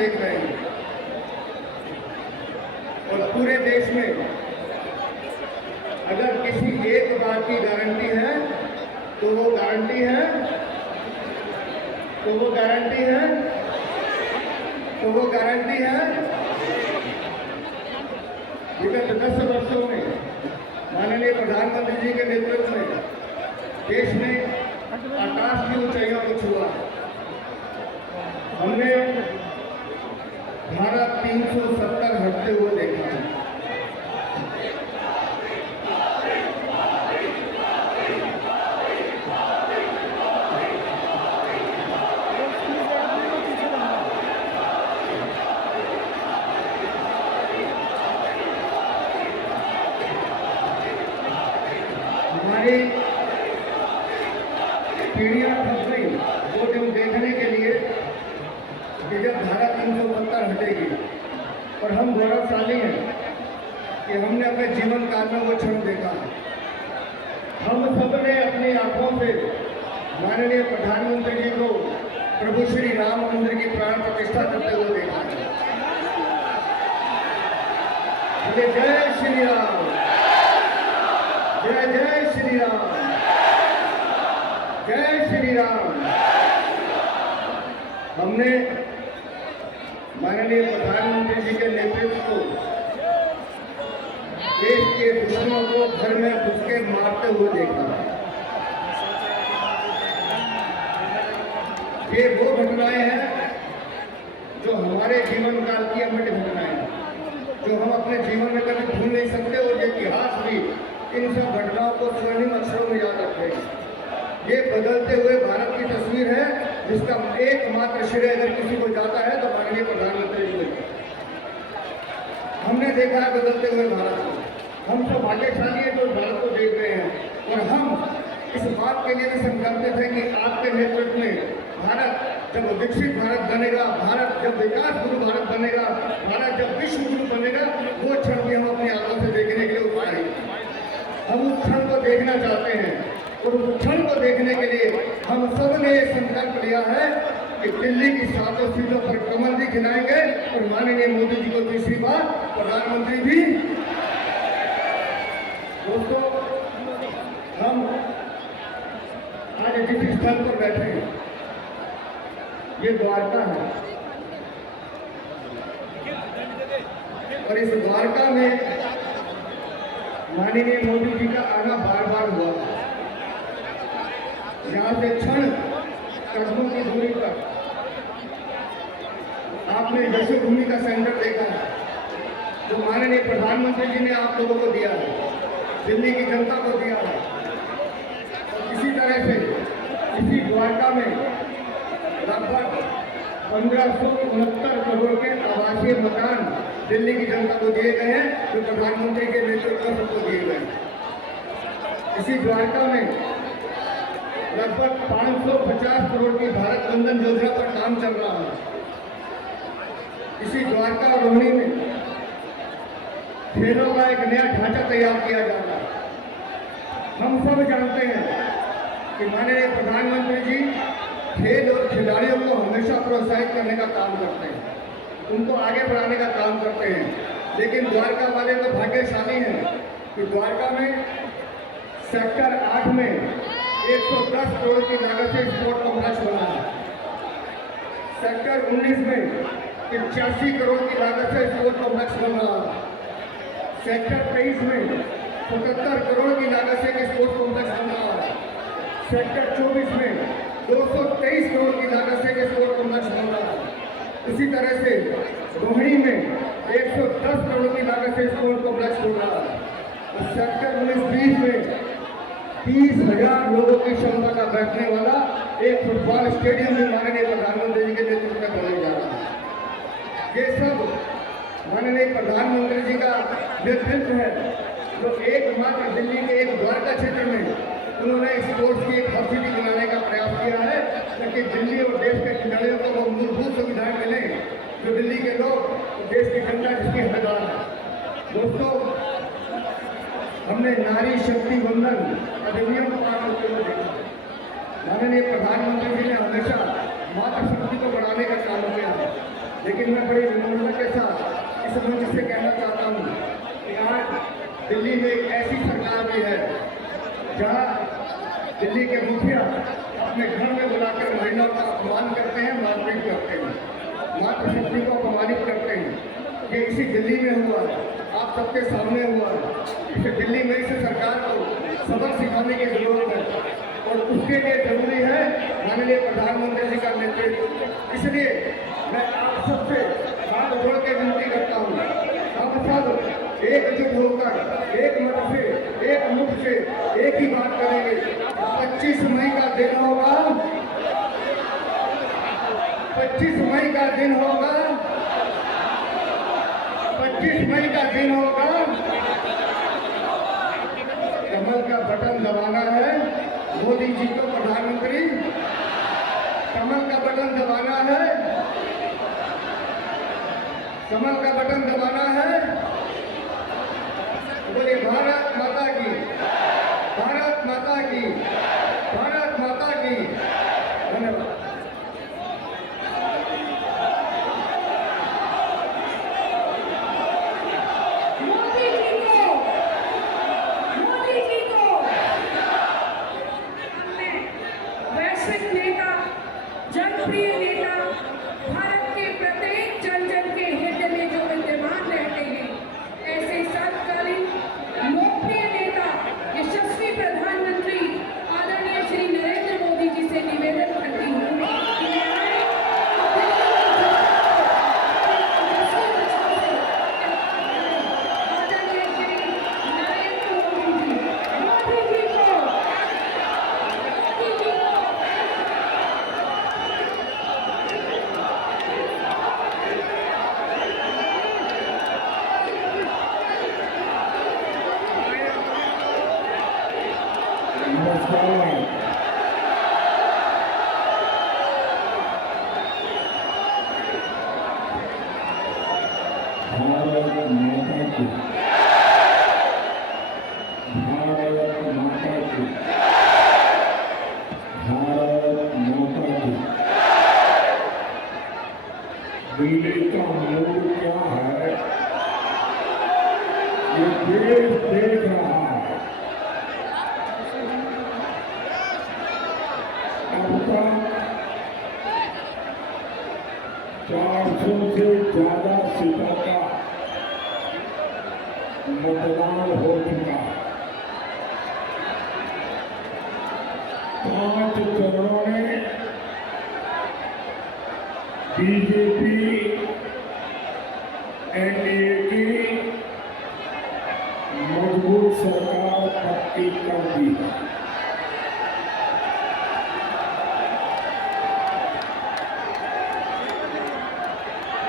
देख रहे हैं और पूरे देश में अगर किसी एक बात की गारंटी है तो वो गारंटी है विगत 10 वर्षों में माननीय प्रधानमंत्री जी के नेतृत्व में देश ने आकाश की ऊंचाइयों को छुआ। हमने धारा 370 हटते हुए देखा है। हमारी पीढ़ियां थक गई वो दिन देखने के लिए कि जब धारा 370 हटेगी, और हम गौरवशाली हैं कि हमने अपने जीवन काल में वो क्षण देखा। हम सब ने अपनी आंखों से माननीय प्रधानमंत्री जी को प्रभु श्री राम मंदिर की प्राण प्रतिष्ठा करते हुए देखा है। जय श्री राम, जय जय श्री राम, जय श्री राम। हमने माननीय प्रधानमंत्री जी के नेतृत्व को देश के दुश्मनों को घर में घुस के मारते हुए देखा। ये वो घटनाएं हैं जो हमारे जीवन काल की अमूल्य घटनाएं हैं, जो हम अपने जीवन में कभी भूल नहीं सकते, और ये इतिहास भी इन सब घटनाओं को स्वर्णिम अक्षरों में याद रखेगा। ये बदलते हुए भारत की तस्वीर है, जिसका एकमात्र श्रेय अगर किसी को जाता है तो माननीय प्रधानमंत्री जी को। हमने देखा है बदलते हुए भारत को। हम तो भाग्यशाली है जो भारत को देख रहे हैं, और हम इस बात के लिए भी संकल्पित हैं कि आपके नेतृत्व में भारत जब विकसित भारत बनेगा, भारत जब विकास गुरु भारत बनेगा, भारत जब विश्व गुरु बनेगा, वो क्षण भी हम अपनी आंखों से देखने के लिए उपाय हैं। हम उस क्षण को देखना चाहते हैं, और उस क्षण को देखने के लिए हम सब ने संकल्प लिया है कि दिल्ली की 7 सीटों पर कमल भी खिलाएंगे, और माननीय मोदी जी को तीसरी बार प्रधानमंत्री भी। दोस्तों, हम आज जिस स्थल पर बैठे हैं ये द्वारका है, और इस द्वारका में माननीय मोदी जी का आना बार बार हुआ। यहाँ से क्षण कदमों की दूरी पर आपने यशोभूमि का सेंटर देखा है, जो माननीय प्रधानमंत्री जी ने आप लोगों को दिया है, दिल्ली की जनता को दिया है। और इसी तरह से इसी द्वारका में लगभग 1569 करोड़ के आवासीय मकान दिल्ली की जनता को दिए गए हैं, जो प्रधानमंत्री के नेतृत्व में सबको दिए गए। इसी द्वारका में लगभग 550 करोड़ की भारत बंधन योजना पर काम चल रहा है। इसी द्वारका और रोहिणी में खेलों का एक नया ढांचा तैयार किया जा रहा है। हम सब जानते हैं कि माननीय प्रधानमंत्री जी खेल और खिलाड़ियों को हमेशा प्रोत्साहित करने का काम करते हैं, उनको आगे बढ़ाने का काम करते हैं। लेकिन द्वारका वाले तो भाग्यशाली हैं कि द्वारका में सेक्टर 8 में 110 करोड़ की लागत से स्पोर्ट कॉम्प्लेक्स बना है। सेक्टर 19 में 85 करोड़ की लागत से स्पोर्ट कॉम्प्लेक्स बन रहा है। सेक्टर 23 में 77 करोड़ की लागत से स्पोर्ट्स कॉम्प्लेक्स बन रहा है। सेक्टर 24 में 223 करोड़ की लागत से स्पोर्ट्स कॉम्प्लेक्स बन रहा है। इसी तरह से रोहिणी में 110 करोड़ की लागत से स्पोर्ट्स कॉम्प्लेक्स बन रहा है। और सेक्टर 19-20 में 30,000 लोगों की क्षमता का बैठने वाला एक फुटबॉल स्टेडियम भी माननीय प्रधानमंत्री जी के नेतृत्व में बनाया जा रहा है। ये सब माननीय प्रधानमंत्री जी का नेतृत्व है, जो एकमात्र दिल्ली के एक द्वारका क्षेत्र में उन्होंने स्पोर्ट्स की एक हब सिटी बनाने का प्रयास किया है, ताकि दिल्ली और देश के खिलाड़ियों को वो मूलभूत सुविधाएं मिलें जो दिल्ली के लोग और देश की जनता जिसकी हकदार है। दोस्तों, हमने नारी शक्ति वंदन अधिनियम को पास होते हुए देखा। माननीय प्रधानमंत्री जी ने हमेशा मातृ शक्ति को बढ़ाने का काम किया है। लेकिन मैं बड़ी विनम्रता के साथ इस मंच से कहना चाहता हूँ कि आज दिल्ली में एक ऐसी सरकार भी है जहाँ दिल्ली के मुखिया अपने घर में बुलाकर महिलाओं का अपमान करते हैं, मारपीट करते हैं, मातृशक्ति को अपमानित करते हैं। ये इसी दिल्ली में हुआ है, आप सबके सामने हुआ है। इसे दिल्ली में इस सरकार को सबक सिखाने की जरूरत है और उसके लिए जरूरी है माननीय प्रधानमंत्री जी का नेतृत्व। इसलिए मैं आप सबसे हाथ जोड़ के विनती करता हूँ, हम सब एकजुट होकर एक मन से, एक मुख से एक ही बात करेंगे। 25 मई का दिन होगा, 25 मई का दिन होगा, 25 मई का दिन होगा। कमल का बटन दबाना है, मोदी जी को प्रधानमंत्री, कमल का बटन दबाना है, कमल का बटन दबाना है। बोलिए भारत माता की, भारत माता की, भारत माता की। धन्यवाद। जनप्रिय नेता, भारत के प्रत्येक जन जन के हृदय में जो विद्यमान रहते हैं, ऐसे सर्वकालीन लोकप्रिय नेता यशस्वी प्रधानमंत्री आदरणीय श्री नरेंद्र मोदी जी से निवेदन करती हूँ कि आदरणीय श्री नरेंद्र मोदी जी को भारत माता की, भारत माता की, भारत माता की। दिल्ली का मूड क्या है ये देश देख रहा है। अब तक 400 से ज्यादा सीटों का मतदान हो चुका है। 5 चरणों में बीजेपी एनडीए की मजबूत सरकार पक्की कर दी है।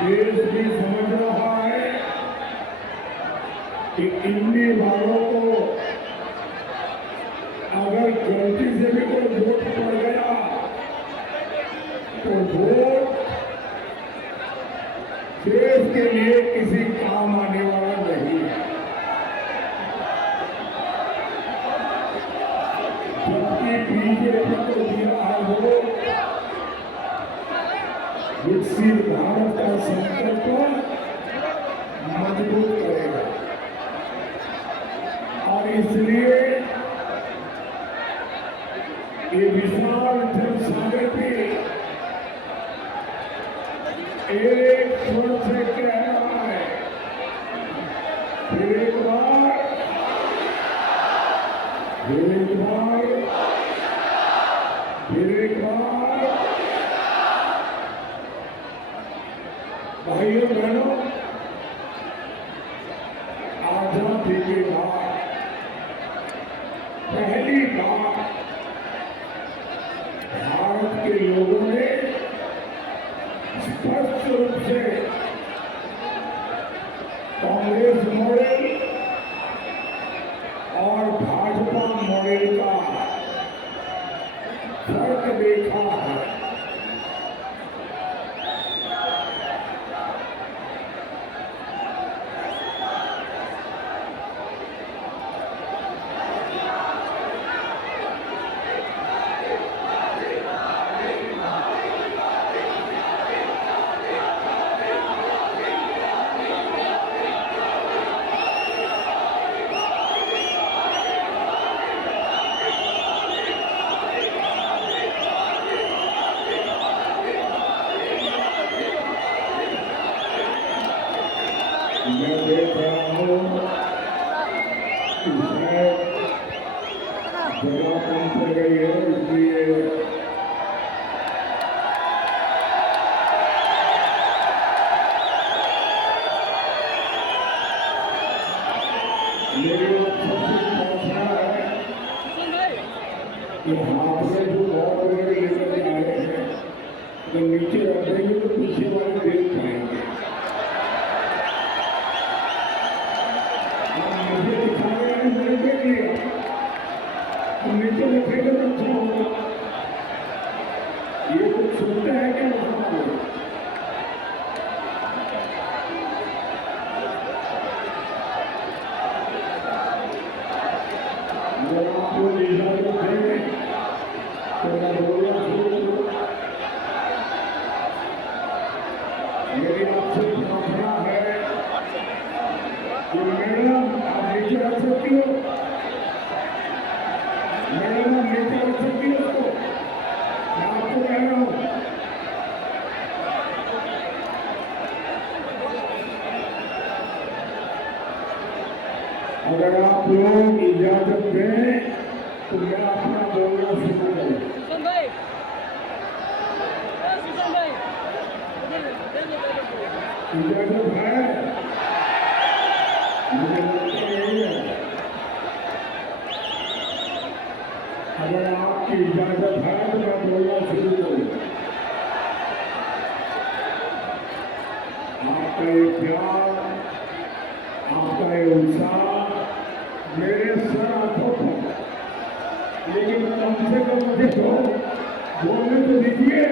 देश भी समझ रहा है कि इतने वालों को अगर गलती से भी कोई वोट पड़ गया तो वोट देश के लिए किसी काम आने वाला नहीं है। जबकि बीजेपी को दिया है वोट विकसित भारत का संकल्प मजबूत करेगा और इसलिए ये विशाल जनसागर भी एक स्वर से कह रहा है, फिर एक बार, फिर एक बार, फिर एक बार। भाइयों बहनों, आजादी के बाद पहली बार भारत के लोगों ने स्पष्ट रूप से कांग्रेस मॉडल और भाजपा मॉडल का फर्क देखा है। मैं देख रहा हूँ कि शायद जगह कम पड़ गई है, इसलिए मेरी सबसे प्रार्थना है कि हाथ में जो बहुत वगैरह लेकर आए हैं तो नीचे रख देंगे तो पीछे वाले देख पाएंगे। मुझे दिखा रहे हैं, मैंने देख लिया, तो नीचे रखेंगे तो अच्छा होगा। ये कुछ सुनते हैं क्या वहां पर? अगर आप लोग इजाजत दें तो मैं बोलना शुरू करूं। मेरी आपसे प्रार्थना है कि मैडम आप नीचे रख सकती हो, मैडम आप नीचे रख सकती हो उसको, मैं आपको कह रहा हूँ। अगर आप लोग इजाजत दें तो मैं अपना बोलना शुरू करूँ। इजाजत है? मुझे लगता यही है। अगर आपकी इजाजत है तो मैं बोलना शुरू करूँ। आपका ये प्यार, आपका ये उत्साह मेरे सर आंखों पर, लेकिन कम से कम मुझे तो बोलने तो दीजिए।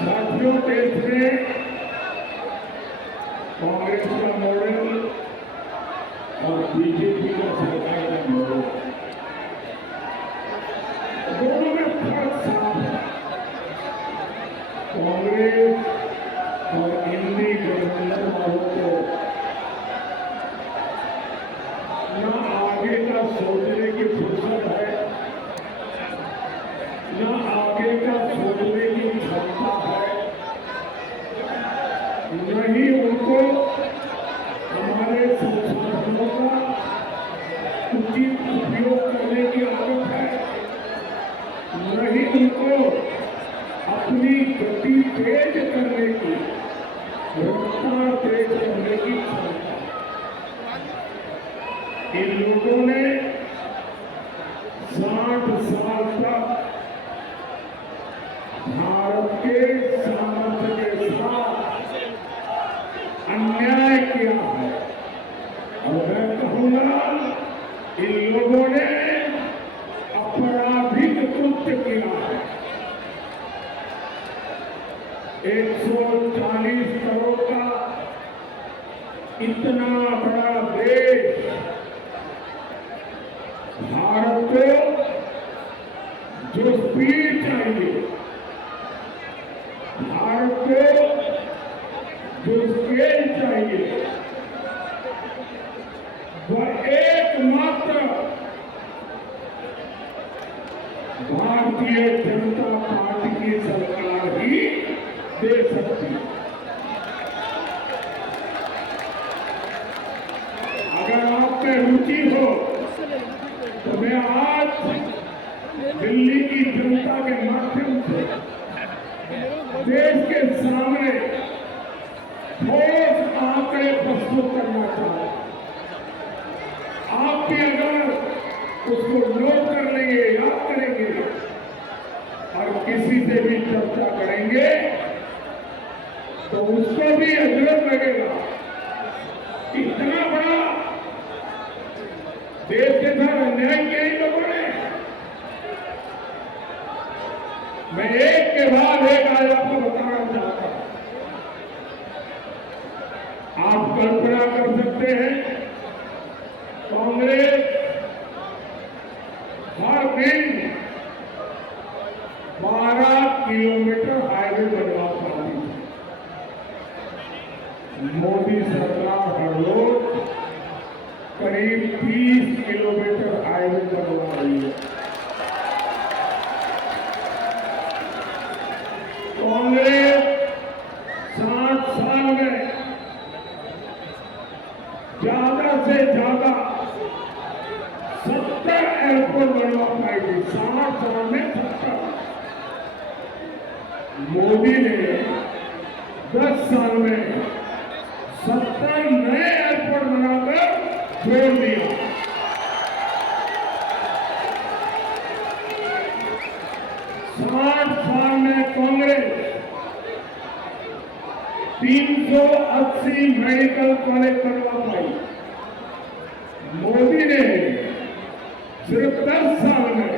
साथियों, देश में कांग्रेस का मॉडल और बीजेपी का सरकार का मॉडल, दोनों में फर्क साफ है। कांग्रेस और इंडी गठबंधन वालों को न आगे का सोचने की फुर्सत है, न आगे का सोचने की क्षमता है, नहीं उनको हमारे संसाधनों का उचित उपयोग करने की आदत है, नहीं उनको अपनी गति तेज करने की, रफ्तार तेज करने की क्षमता। इन लोगों ने 60 साल तक भारत के सामर्थ्य के साथ अन्याय किया है, और मैं कहूंगा इन लोगों ने आपराधिक कृत्य किया है। 140 करोड़ का इतना बड़ा देश भारत को जो स्पीड चाहिए, भारत को जो स्केल चाहिए, वह एकमात्र भारतीय जनता पार्टी की सरकार ही दे सकती है। अगर आप में रुचि हो तो मैं आज दिल्ली की जनता के माध्यम से देश के सामने ठोस आंकड़े प्रस्तुत करना चाहता हूं। आप भी अगर उसको नोट कर लेंगे, याद करेंगे और किसी से भी चर्चा करेंगे तो उसको भी अजब लगेगा कि इतना बड़ा देश के साथ अन्याय किया इन लोगों ने। मैं एक के बाद एक आज आपको बताना चाहता हूं। आप कल्पना कर सकते हैं, कांग्रेस दिन 12 किलोमीटर हाईवे बनवा पाती थी। मोदी सरकार हर रोज करीब 30 किलोमीटर हाईवे बनवा रही है। कांग्रेस 60 साल में ज्यादा से ज्यादा 70 एयरपोर्ट बनवा पाएगी। 60 साल में 70। मोदी ने 10 साल में 70 नए एयरपोर्ट बनाकर छोड़ दिया। 60 साल में कांग्रेस 380 मेडिकल कॉलेज बनवा पाई। मोदी ने सिर्फ 10 साल में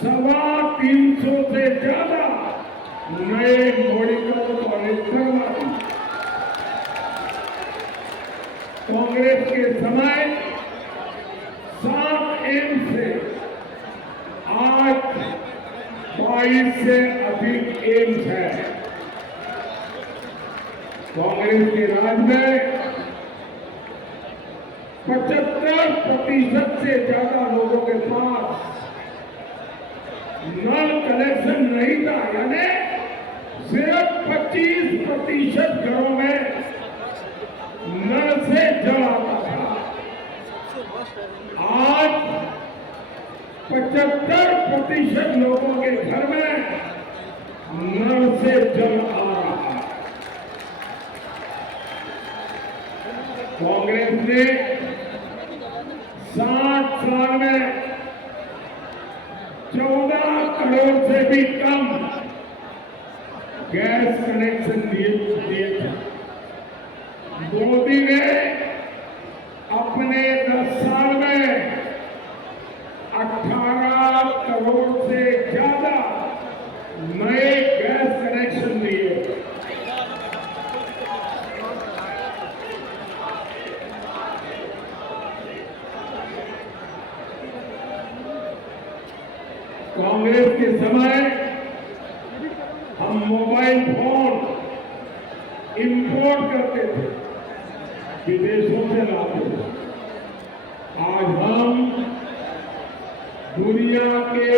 350 से ज्यादा नए मेडिकल कॉलेज बनवा दिए। कांग्रेस के समय 7 एम्स से आज 22 से अधिक एम्स है। कांग्रेस के राज में 75% से ज्यादा लोगों के पास नल कनेक्शन नहीं था, यानी सिर्फ 25% घरों में नल से जल आता था। आज 75% लोगों के घर में नल से जल आ रहा है। कांग्रेस ने 60 साल में 14 करोड़ से भी कम गैस कनेक्शन दिए थे। मोदी ने अपने 10 साल में 18 करोड़ से ज्यादा नए गैस कनेक्शन दिए। कांग्रेस के समय हम मोबाइल फोन इंपोर्ट करते थे, विदेशों से लाते थे। आज हम दुनिया के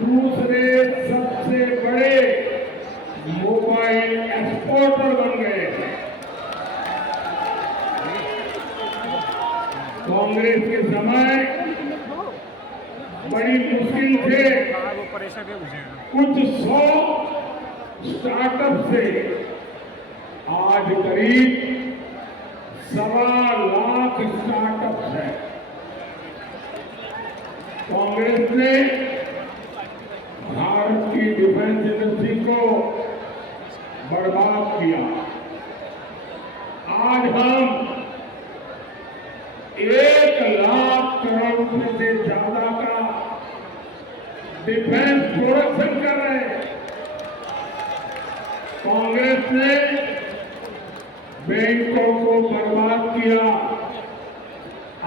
दूसरे सबसे बड़े मोबाइल एक्सपोर्टर बन गए हैं। कांग्रेस के समय बड़ी मुश्किल से कुछ 100 स्टार्टअप से आज करीब 1.25 लाख स्टार्टअप है। कांग्रेस ने भारत की डिफेंस इंडस्ट्री को बर्बाद किया। आज हम 1 लाख करोड़ रुपए से ज्यादा का डिफेंस प्रोडक्शन कर रहे हैं। कांग्रेस ने बैंकों को बर्बाद किया।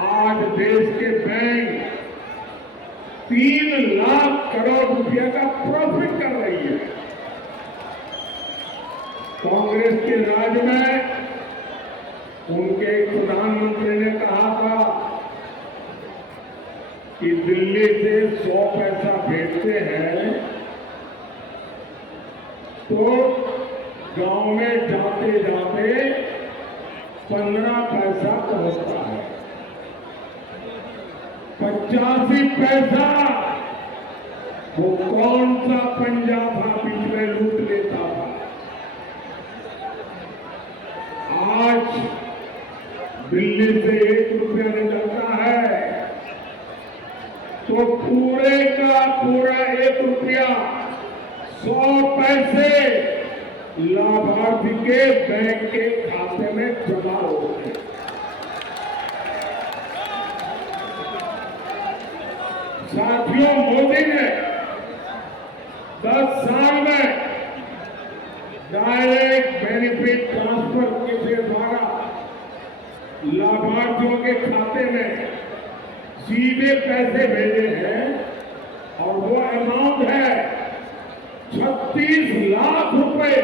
आज देश के बैंक 3 लाख करोड़ रुपया का प्रॉफिट कर रही है। कांग्रेस के राज में उनके प्रधानमंत्री ने कहा था कि दिल्ली से 100 पैसा भेजते हैं तो गांव में जाते जाते 15 पैसा पहुंचता है। 85 पैसा वो कौन सा पंजाब बीच में लूट लेता था। आज दिल्ली से 1 रुपया निकलता है तो पूरे का पूरा 1 रुपया 100 पैसे लाभार्थी के बैंक के खाते में जमा होते हैं। साथियों, मोदी ने 10 साल में डायरेक्ट बेनिफिट ट्रांसफर के द्वारा लाभार्थियों के खाते में सीधे पैसे भेजे हैं और वो अमाउंट है 36 लाख रुपए।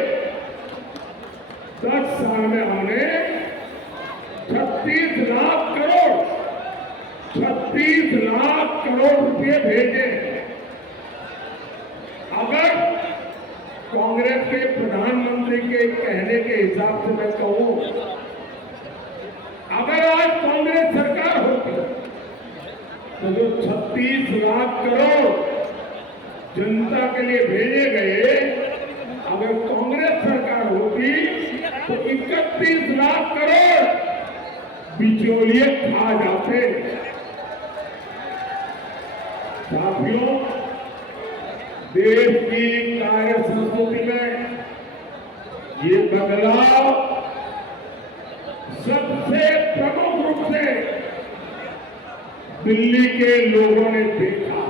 10 साल में हमने 36 लाख करोड़ 36 लाख करोड़ रुपए भेजे हैं। अगर कांग्रेस के प्रधानमंत्री के कहने के हिसाब से मैं कहूं, अगर आज कांग्रेस सरकार होती तो जो 36 लाख करोड़ जनता के लिए भेजे गए, अगर कांग्रेस सरकार होती तो 31 लाख करोड़ बिचौलिए खा जाते। साथियों, देश की कार्य संस्कृति में ये बदलाव सबसे प्रमुख रूप से दिल्ली के लोगों ने देखा।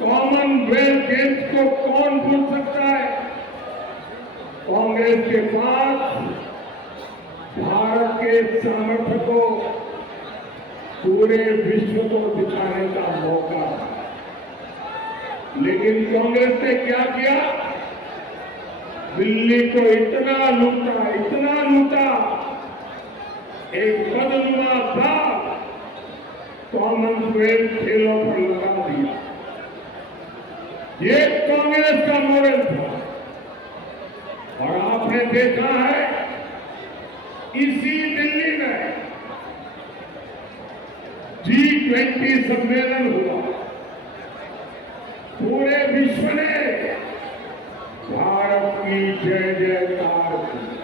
कॉमनवेल्थ गेम्स को कौन भूल सकता है? कांग्रेस के पास भारत के सामर्थ्य को पूरे विश्व को दिखाने का मौका था। लेकिन कांग्रेस ने क्या किया? दिल्ली को इतना लूटा, एक बदनुमा दाग कॉमनवेल्थ खेलों पर लगा दिया। ये कांग्रेस का मॉडल था और आपने देखा है इसी दिल्ली में G20 सम्मेलन हुआ। पूरे विश्व ने भारत की जय जयकार की।